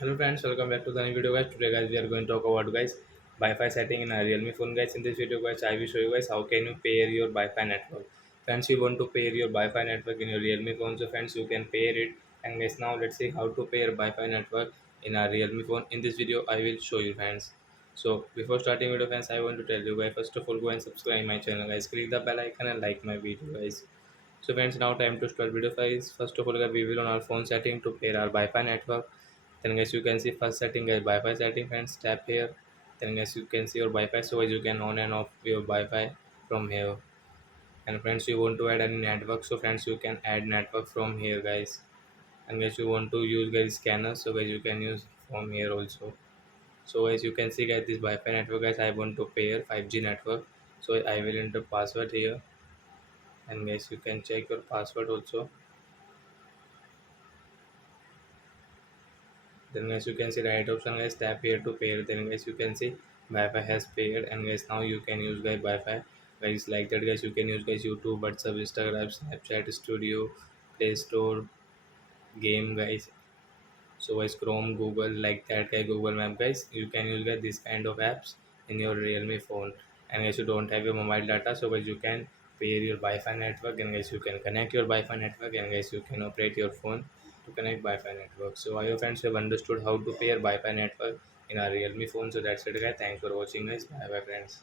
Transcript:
Hello friends, welcome back to the new video guys. Today guys we are going to talk about guys Wi-Fi setting in a Realme phone guys. In this video guys I will show you guys how can you pair your Wi-Fi network. Friends, you want to pair your Wi-Fi network in your Realme phone, so friends you can pair it. And guys now let's see how to pair Wi-Fi network in a Realme phone. In this video I will show you friends. So before starting video friends, I want to tell you guys, first of all go and subscribe my channel guys. Click the bell icon and like my video guys. So friends, now time to start video guys. First of all guys, we will on our phone setting to pair our Wi-Fi network. Then guys you can see first setting guys Wi-Fi setting, friends, tap here. Then guys you can see your Wi-Fi, so guys you can on and off your Wi-Fi from here. And friends, you want to add any network, so friends you can add network from here guys. And guys you want to use guys scanner, so guys you can use from here also. So guys you can see guys this Wi-Fi network guys I want to pair 5G network. So I will enter password here, and guys you can check your password also. Then guys you can see right option guys, tap here to pair. Then guys you can see Wi-Fi has paired, and guys now you can use guys Wi-Fi guys like that guys. You can use guys YouTube, WhatsApp, Instagram, Snapchat, Studio, Play Store, game guys. So guys Chrome, Google, like that guys, Google Map guys. You can use guys this kind of apps in your Realme phone. And guys you don't have your mobile data, so guys you can pair your Wi-Fi network, and guys you can connect your Wi-Fi network, and guys you can operate your phone to connect Wi-Fi network. So I hope friends have understood how to pair Wi-Fi network in our Realme phone. So that's it guys. Thanks for watching guys. Bye bye friends.